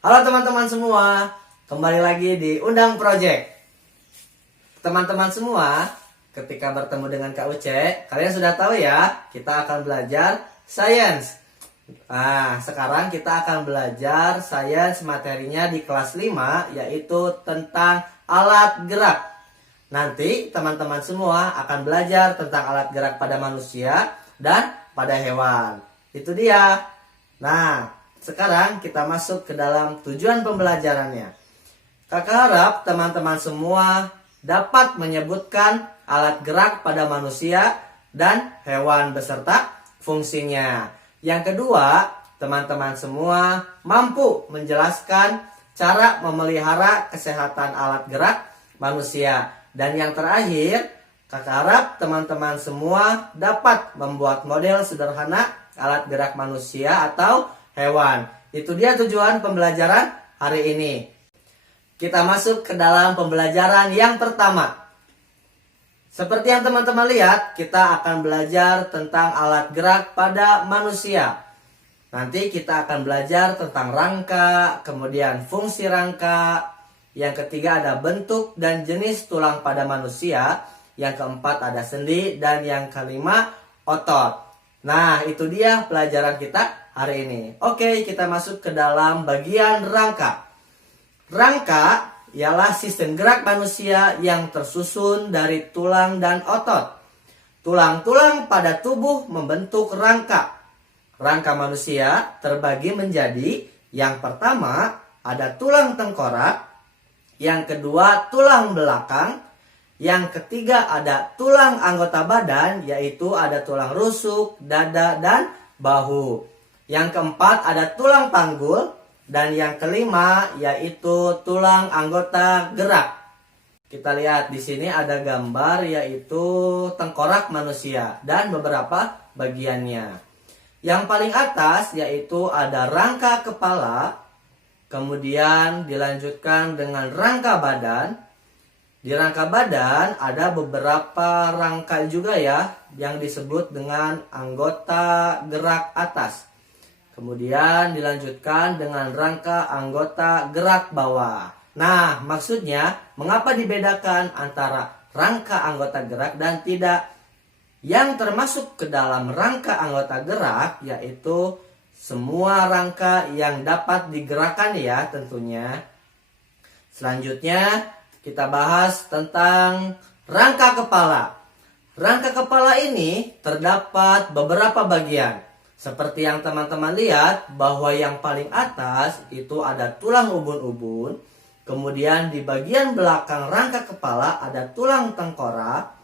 Halo teman-teman semua, kembali lagi di Undang Project. Teman-teman semua, ketika bertemu dengan Kak Uce, kalian sudah tahu ya, kita akan belajar sains. Nah, sekarang kita akan belajar sains materinya di kelas 5, yaitu tentang alat gerak. Nanti teman-teman semua akan belajar tentang alat gerak pada manusia dan pada hewan. Itu dia. Nah, sekarang kita masuk ke dalam tujuan pembelajarannya. Kakak harap teman-teman semua dapat menyebutkan alat gerak pada manusia dan hewan beserta fungsinya. Yang kedua, teman-teman semua mampu menjelaskan cara memelihara kesehatan alat gerak manusia. Dan yang terakhir, kakak harap teman-teman semua dapat membuat model sederhana alat gerak manusia atau hewan. Itu dia tujuan pembelajaran hari ini. Kita masuk ke dalam pembelajaran yang pertama. Seperti yang teman-teman lihat, kita akan belajar tentang alat gerak pada manusia. Nanti kita akan belajar tentang rangka, kemudian fungsi rangka. Yang ketiga ada bentuk dan jenis tulang pada manusia. Yang keempat ada sendi, dan yang kelima otot. Nah, itu dia pelajaran kita hari ini. Oke, kita masuk ke dalam bagian rangka. Rangka ialah sistem gerak manusia yang tersusun dari tulang dan otot. Tulang-tulang pada tubuh membentuk rangka. Rangka manusia terbagi menjadi, yang pertama ada tulang tengkorak, yang kedua tulang belakang, yang ketiga ada tulang anggota badan, yaitu ada tulang rusuk, dada, dan bahu. Yang keempat ada tulang panggul, dan yang kelima yaitu tulang anggota gerak. Kita lihat di sini ada gambar yaitu tengkorak manusia dan beberapa bagiannya. Yang paling atas yaitu ada rangka kepala, kemudian dilanjutkan dengan rangka badan. Di rangka badan ada beberapa rangka juga ya yang disebut dengan anggota gerak atas. Kemudian dilanjutkan dengan rangka anggota gerak bawah. Nah, maksudnya mengapa dibedakan antara rangka anggota gerak dan tidak? Yang termasuk ke dalam rangka anggota gerak yaitu semua rangka yang dapat digerakkan ya tentunya. Selanjutnya kita bahas tentang rangka kepala. Rangka kepala ini terdapat beberapa bagian. Seperti yang teman-teman lihat bahwa yang paling atas itu ada tulang ubun-ubun. Kemudian di bagian belakang rangka kepala ada tulang tengkorak.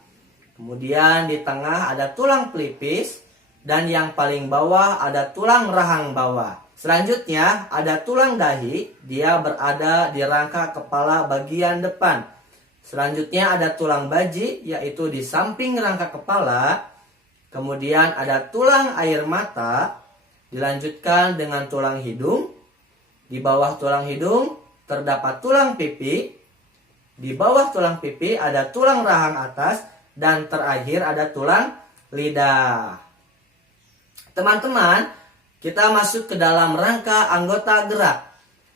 Kemudian di tengah ada tulang pelipis. Dan yang paling bawah ada tulang rahang bawah. Selanjutnya ada tulang dahi, dia berada di rangka kepala bagian depan. Selanjutnya ada tulang baji, yaitu di samping rangka kepala. Kemudian ada tulang air mata, dilanjutkan dengan tulang hidung. Di bawah tulang hidung terdapat tulang pipi. Di bawah tulang pipi ada tulang rahang atas, dan terakhir ada tulang lidah. Teman-teman, kita masuk ke dalam rangka anggota gerak.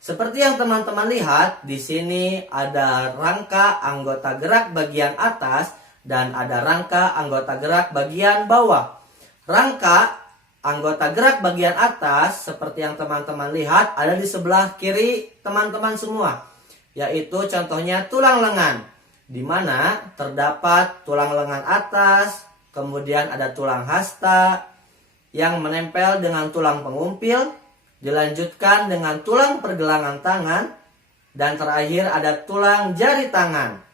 Seperti yang teman-teman lihat, di sini ada rangka anggota gerak bagian atas dan ada rangka anggota gerak bagian bawah. Rangka anggota gerak bagian atas, seperti yang teman-teman lihat, ada di sebelah kiri teman-teman semua. Yaitu contohnya tulang lengan, di mana terdapat tulang lengan atas, kemudian ada tulang hasta, yang menempel dengan tulang pengumpil, dilanjutkan dengan tulang pergelangan tangan, dan terakhir ada tulang jari tangan.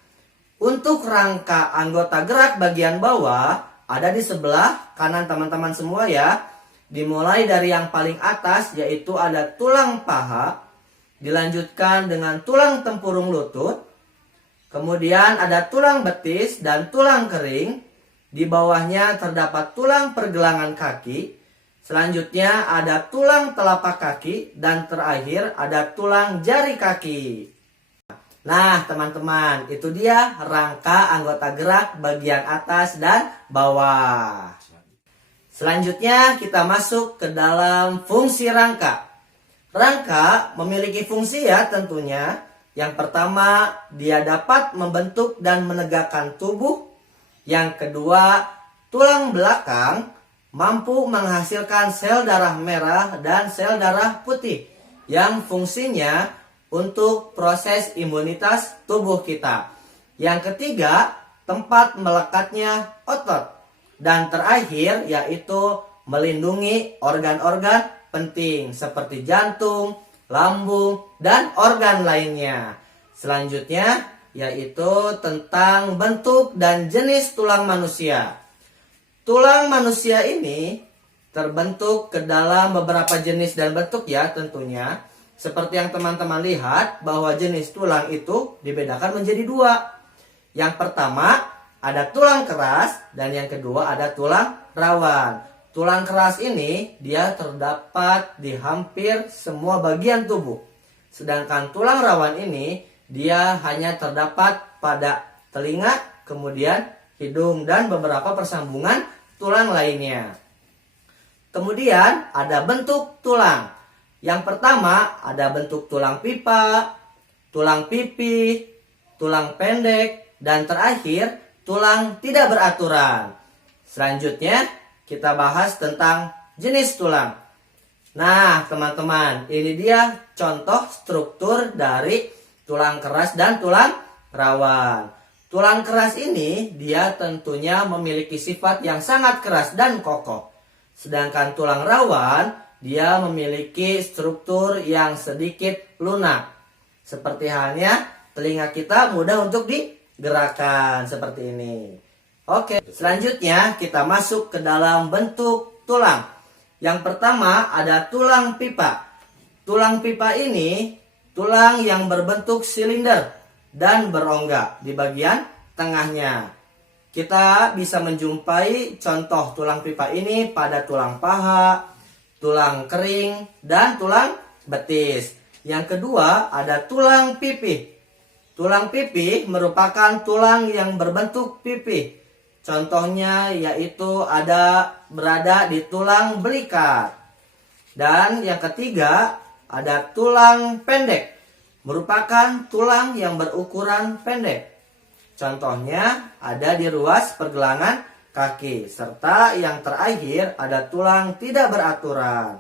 Untuk rangka anggota gerak bagian bawah ada di sebelah kanan teman-teman semua ya. Dimulai dari yang paling atas yaitu ada tulang paha, dilanjutkan dengan tulang tempurung lutut, kemudian ada tulang betis dan tulang kering. Di bawahnya terdapat tulang pergelangan kaki. Selanjutnya ada tulang telapak kaki. Dan terakhir ada tulang jari kaki. Nah teman-teman, itu dia rangka anggota gerak bagian atas dan bawah. Selanjutnya kita masuk ke dalam fungsi rangka. Rangka memiliki fungsi ya tentunya. Yang pertama, dia dapat membentuk dan menegakkan tubuh. Yang kedua, tulang belakang mampu menghasilkan sel darah merah dan sel darah putih yang fungsinya untuk proses imunitas tubuh kita. Yang ketiga, tempat melekatnya otot. Dan terakhir yaitu melindungi organ-organ penting seperti jantung, lambung, dan organ lainnya. Selanjutnya yaitu tentang bentuk dan jenis tulang manusia. Tulang manusia ini terbentuk ke dalam beberapa jenis dan bentuk ya tentunya. Seperti yang teman-teman lihat bahwa jenis tulang itu dibedakan menjadi dua. Yang pertama ada tulang keras dan yang kedua ada tulang rawan. Tulang keras ini dia terdapat di hampir semua bagian tubuh. Sedangkan tulang rawan ini dia hanya terdapat pada telinga, kemudian hidung dan beberapa persambungan tulang lainnya. Kemudian ada bentuk tulang. Yang pertama ada bentuk tulang pipa, tulang pipi, tulang pendek, dan terakhir tulang tidak beraturan. Selanjutnya kita bahas tentang jenis tulang. Nah teman-teman, ini dia contoh struktur dari tulang keras dan tulang rawan. Tulang keras ini dia tentunya memiliki sifat yang sangat keras dan kokoh. Sedangkan tulang rawan dia memiliki struktur yang sedikit lunak. Seperti halnya telinga kita mudah untuk digerakkan seperti ini. Oke, selanjutnya kita masuk ke dalam bentuk tulang. Yang pertama ada tulang pipa. Tulang pipa ini tulang yang berbentuk silinder dan berongga di bagian tengahnya. Kita bisa menjumpai contoh tulang pipa ini pada tulang paha, tulang kering, dan tulang betis. Yang kedua ada tulang pipih. Tulang pipih merupakan tulang yang berbentuk pipih. Contohnya yaitu berada di tulang belikat. Dan yang ketiga ada tulang pendek. Merupakan tulang yang berukuran pendek. Contohnya ada di ruas pergelangan kaki. Serta yang terakhir ada tulang tidak beraturan.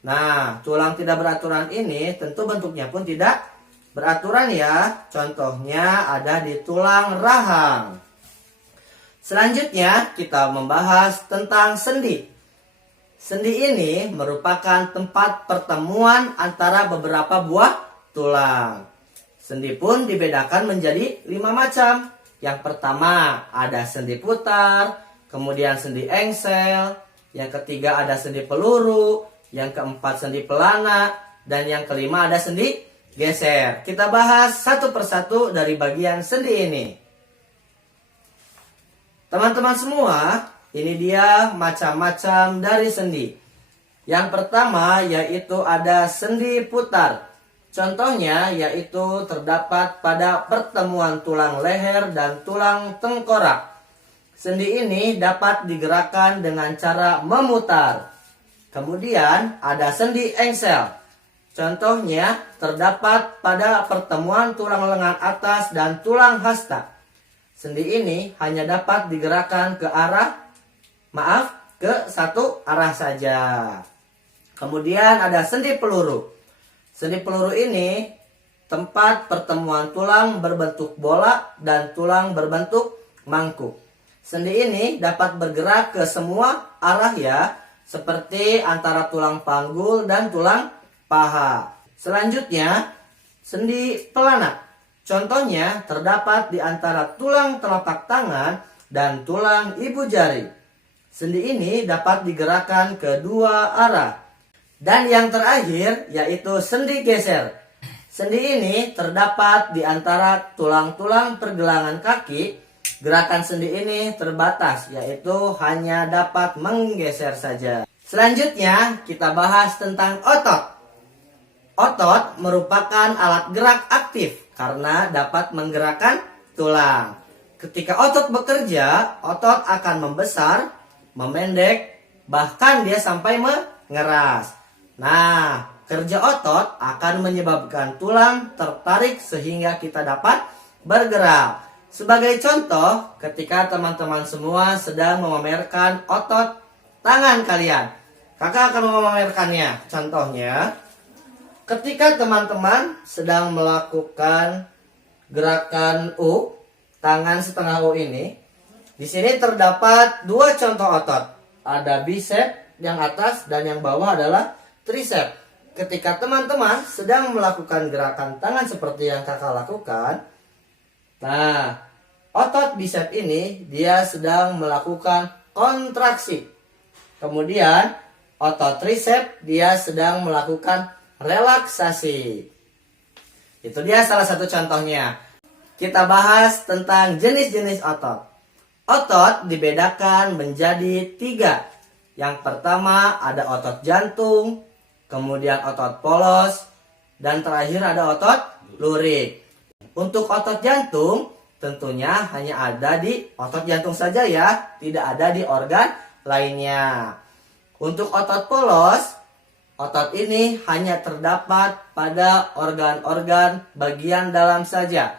Nah, tulang tidak beraturan ini tentu bentuknya pun tidak beraturan ya. Contohnya ada di tulang rahang. Selanjutnya kita membahas tentang sendi. Sendi ini merupakan tempat pertemuan antara beberapa buah tulang. Sendi pun dibedakan menjadi 5 macam. Yang pertama ada sendi putar, kemudian sendi engsel, yang ketiga ada sendi peluru, yang keempat sendi pelana, dan yang kelima ada sendi geser. Kita bahas satu persatu dari bagian sendi ini. Teman-teman semua, ini dia macam-macam dari sendi. Yang pertama yaitu ada sendi putar. Contohnya yaitu terdapat pada pertemuan tulang leher dan tulang tengkorak. Sendi ini dapat digerakkan dengan cara memutar. Kemudian ada sendi engsel. Contohnya terdapat pada pertemuan tulang lengan atas dan tulang hasta. Sendi ini hanya dapat digerakkan ke satu arah saja. Kemudian ada sendi peluru. Sendi peluru ini tempat pertemuan tulang berbentuk bola dan tulang berbentuk mangkuk. Sendi ini dapat bergerak ke semua arah ya, seperti antara tulang panggul dan tulang paha. Selanjutnya, sendi pelana. Contohnya terdapat di antara tulang telapak tangan dan tulang ibu jari. Sendi ini dapat digerakkan ke dua arah. Dan yang terakhir yaitu sendi geser. Sendi ini terdapat di antara tulang-tulang pergelangan kaki. Gerakan sendi ini terbatas, yaitu hanya dapat menggeser saja. Selanjutnya kita bahas tentang otot. Otot merupakan alat gerak aktif karena dapat menggerakkan tulang. Ketika otot bekerja, otot akan membesar, memendek, bahkan dia sampai mengeras. Nah, kerja otot akan menyebabkan tulang tertarik sehingga kita dapat bergerak. Sebagai contoh, ketika teman-teman semua sedang memamerkan otot tangan kalian, kakak akan memamerkannya. Contohnya, ketika teman-teman sedang melakukan gerakan U, tangan setengah U ini, di sini terdapat dua contoh otot. Ada bicep yang atas dan yang bawah adalah tricep. Ketika teman-teman sedang melakukan gerakan tangan seperti yang kakak lakukan, nah, otot bicep ini dia sedang melakukan kontraksi. Kemudian, otot tricep dia sedang melakukan relaksasi. Itu dia salah satu contohnya. Kita bahas tentang jenis-jenis otot. Otot dibedakan menjadi 3. Yang pertama ada otot jantung, kemudian otot polos, dan terakhir ada otot lurik. Untuk otot jantung tentunya hanya ada di otot jantung saja ya, tidak ada di organ lainnya. Untuk otot polos, otot ini hanya terdapat pada organ-organ bagian dalam saja.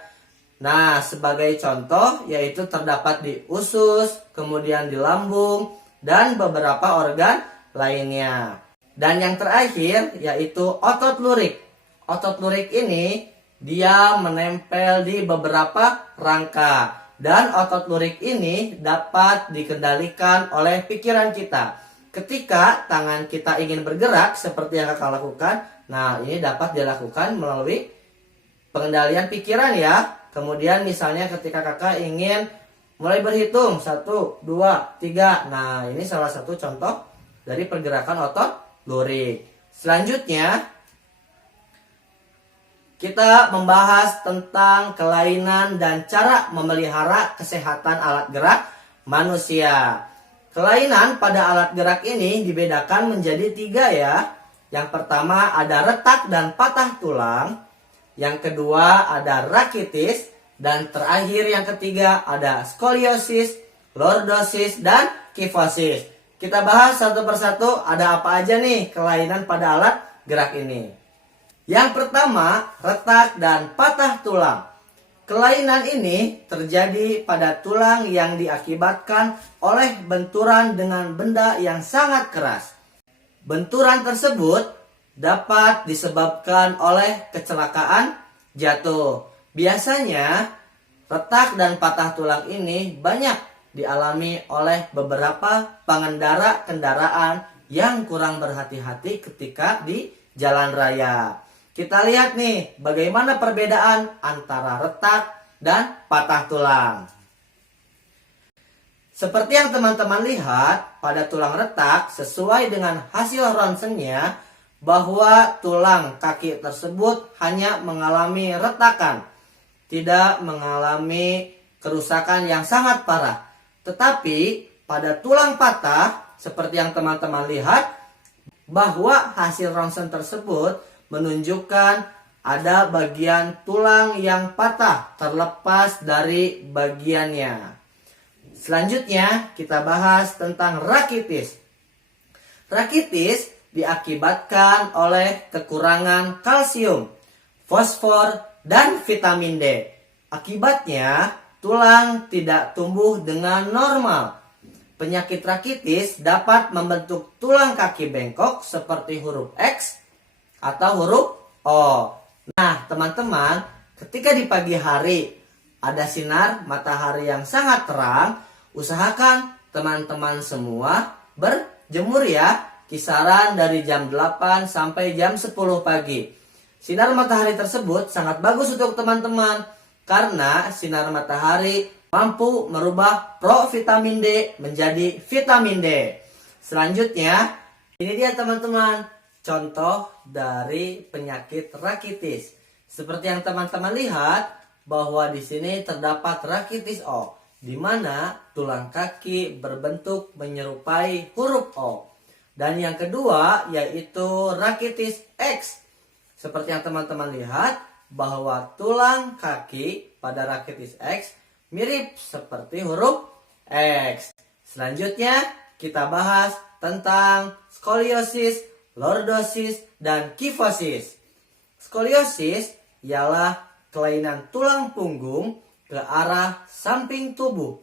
Nah, sebagai contoh yaitu terdapat di usus, kemudian di lambung, dan beberapa organ lainnya. Dan yang terakhir yaitu otot lurik. Otot lurik ini dia menempel di beberapa rangka. Dan otot lurik ini dapat dikendalikan oleh pikiran kita. Ketika tangan kita ingin bergerak seperti yang kakak lakukan, nah ini dapat dilakukan melalui pengendalian pikiran ya. Kemudian misalnya ketika kakak ingin mulai berhitung 1, 2, 3. Nah ini salah satu contoh dari pergerakan otot lurik. Selanjutnya kita membahas tentang kelainan dan cara memelihara kesehatan alat gerak manusia. Kelainan pada alat gerak ini dibedakan menjadi 3 ya. Yang pertama ada retak dan patah tulang. Yang kedua ada rakitis. Dan terakhir yang ketiga ada skoliosis, lordosis, dan kifosis. Kita bahas satu persatu ada apa aja nih kelainan pada alat gerak ini. Yang pertama, retak dan patah tulang. Kelainan ini terjadi pada tulang yang diakibatkan oleh benturan dengan benda yang sangat keras. Benturan tersebut dapat disebabkan oleh kecelakaan jatuh. Biasanya, retak dan patah tulang ini banyak dialami oleh beberapa pengendara kendaraan yang kurang berhati-hati ketika di jalan raya. Kita lihat nih bagaimana perbedaan antara retak dan patah tulang. Seperti yang teman-teman lihat pada tulang retak sesuai dengan hasil ronsennya bahwa tulang kaki tersebut hanya mengalami retakan, tidak mengalami kerusakan yang sangat parah. Tetapi pada tulang patah seperti yang teman-teman lihat bahwa hasil ronsen tersebut menunjukkan ada bagian tulang yang patah terlepas dari bagiannya. Selanjutnya kita bahas tentang rakitis. Rakitis diakibatkan oleh kekurangan kalsium, fosfor, dan vitamin D. Akibatnya tulang tidak tumbuh dengan normal. Penyakit rakitis dapat membentuk tulang kaki bengkok seperti huruf X atau huruf O. Nah, teman-teman, ketika di pagi hari ada sinar matahari yang sangat terang, usahakan teman-teman semua berjemur ya, kisaran dari jam 8 sampai jam 10 pagi. Sinar matahari tersebut sangat bagus untuk teman-teman karena sinar matahari mampu merubah provitamin D menjadi vitamin D. Selanjutnya, ini dia teman-teman contoh dari penyakit rakitis. Seperti yang teman-teman lihat bahwa di sini terdapat rakitis O, di mana tulang kaki berbentuk menyerupai huruf O. Dan yang kedua yaitu rakitis X. Seperti yang teman-teman lihat bahwa tulang kaki pada rakitis X mirip seperti huruf X. Selanjutnya kita bahas tentang skoliosis, lordosis, dan kifosis. Skoliosis ialah kelainan tulang punggung ke arah samping tubuh.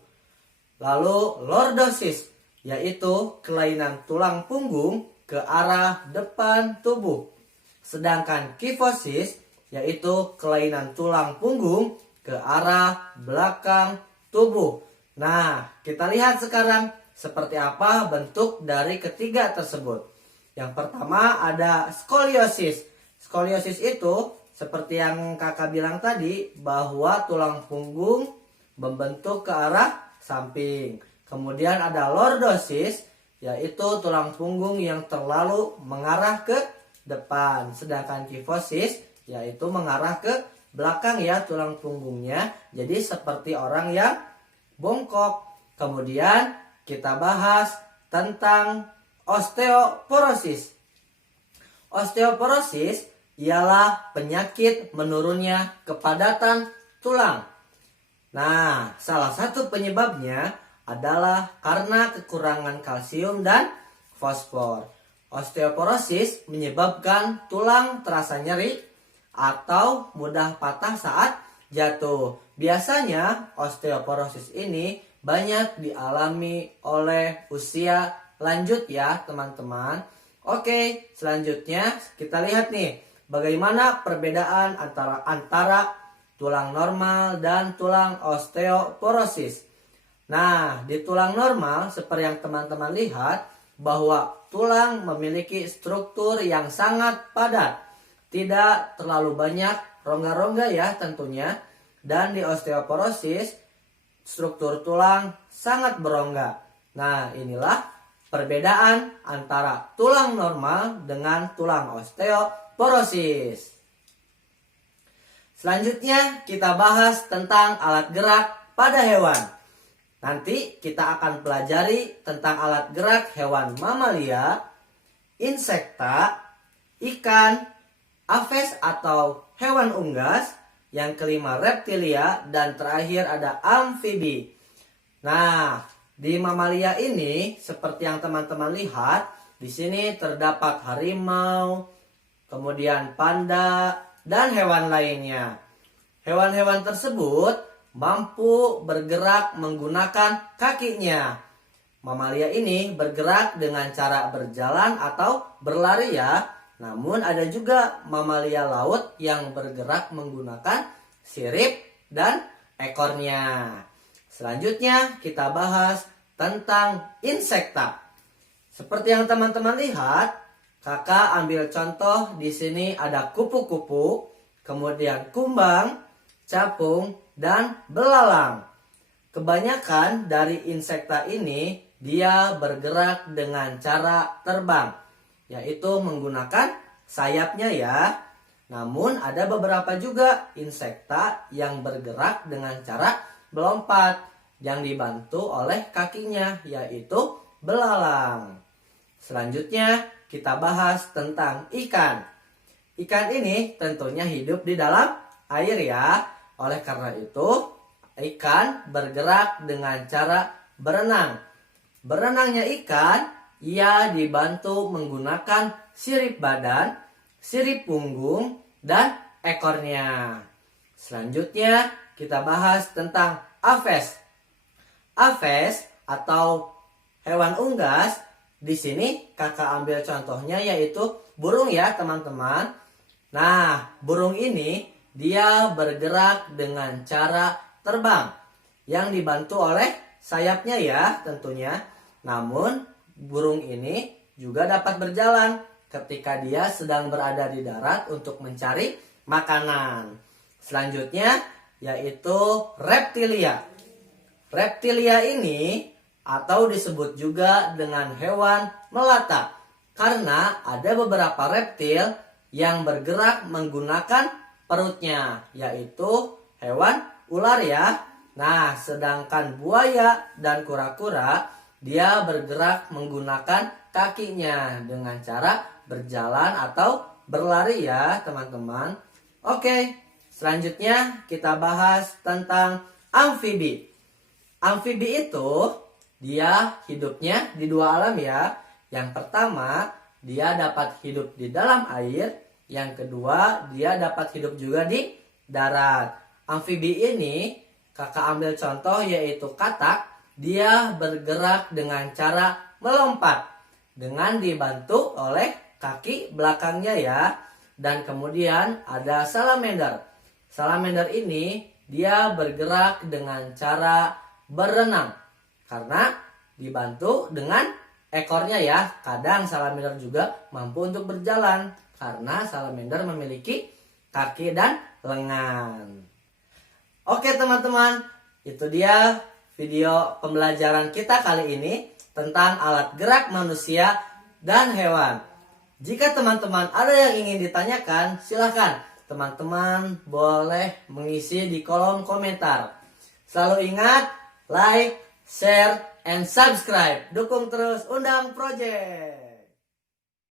Lalu lordosis yaitu kelainan tulang punggung ke arah depan tubuh. Sedangkan kifosis yaitu kelainan tulang punggung ke arah belakang tubuh. Nah, kita lihat sekarang seperti apa bentuk dari ketiga tersebut. Yang pertama ada skoliosis. Skoliosis itu seperti yang kakak bilang tadi, bahwa tulang punggung membentuk ke arah samping. Kemudian ada lordosis, yaitu tulang punggung yang terlalu mengarah ke depan. Sedangkan kifosis yaitu mengarah ke belakang ya tulang punggungnya. Jadi seperti orang yang bongkok. Kemudian kita bahas tentang osteoporosis. Osteoporosis ialah penyakit menurunnya kepadatan tulang. Nah, salah satu penyebabnya adalah karena kekurangan kalsium dan fosfor. Osteoporosis menyebabkan tulang terasa nyeri atau mudah patah saat jatuh. Biasanya osteoporosis ini banyak dialami oleh usia lanjut ya teman-teman. Oke, selanjutnya kita lihat nih bagaimana perbedaan antara tulang normal dan tulang osteoporosis. Nah, di tulang normal seperti yang teman-teman lihat bahwa tulang memiliki struktur yang sangat padat. Tidak terlalu banyak rongga-rongga ya tentunya. Dan di osteoporosis struktur tulang sangat berongga. Nah, inilah perbedaan antara tulang normal dengan tulang osteoporosis. Selanjutnya kita bahas tentang alat gerak pada hewan. Nanti kita akan pelajari tentang alat gerak hewan mamalia, insekta, ikan, aves atau hewan unggas, yang kelima reptilia, dan terakhir ada amfibi. Nah, di mamalia ini seperti yang teman-teman lihat, di sini terdapat harimau, kemudian panda, dan hewan lainnya. Hewan-hewan tersebut mampu bergerak menggunakan kakinya. Mamalia ini bergerak dengan cara berjalan atau berlari ya. Namun ada juga mamalia laut yang bergerak menggunakan sirip dan ekornya. Selanjutnya kita bahas tentang insekta. Seperti yang teman-teman lihat, kakak ambil contoh di sini ada kupu-kupu, kemudian kumbang, capung, dan belalang. Kebanyakan dari insekta ini dia bergerak dengan cara terbang, yaitu menggunakan sayapnya ya. Namun ada beberapa juga insekta yang bergerak dengan cara melompat yang dibantu oleh kakinya, yaitu belalang. Selanjutnya kita bahas tentang ikan. Ikan ini tentunya hidup di dalam air ya. Oleh karena itu, ikan bergerak dengan cara berenang. Berenangnya ikan, ia dibantu menggunakan sirip badan, sirip punggung, dan ekornya. Selanjutnya, kita bahas tentang aves. Aves atau hewan unggas, di sini kakak ambil contohnya yaitu burung ya teman-teman. Nah, burung ini dia bergerak dengan cara terbang yang dibantu oleh sayapnya ya tentunya. Namun burung ini juga dapat berjalan ketika dia sedang berada di darat untuk mencari makanan. Selanjutnya yaitu reptilia. Reptilia ini atau disebut juga dengan hewan melata karena ada beberapa reptil yang bergerak menggunakan perutnya, yaitu hewan ular ya. Nah, sedangkan buaya dan kura-kura dia bergerak menggunakan kakinya dengan cara berjalan atau berlari ya teman-teman. Oke, selanjutnya kita bahas tentang amfibi. Amfibi itu dia hidupnya di dua alam ya. Yang pertama dia dapat hidup di dalam air. Yang kedua, dia dapat hidup juga di darat. Amfibi ini, kakak ambil contoh yaitu katak. Dia bergerak dengan cara melompat dengan dibantu oleh kaki belakangnya ya. Dan kemudian ada salamander. Salamander ini dia bergerak dengan cara berenang karena dibantu dengan ekornya ya. Kadang salamander juga mampu untuk berjalan karena salamander memiliki kaki dan lengan. Oke teman-teman, itu dia video pembelajaran kita kali ini tentang alat gerak manusia dan hewan. Jika teman-teman ada yang ingin ditanyakan, silakan teman-teman boleh mengisi di kolom komentar. Selalu ingat, like, share, and subscribe. Dukung terus Undang Project.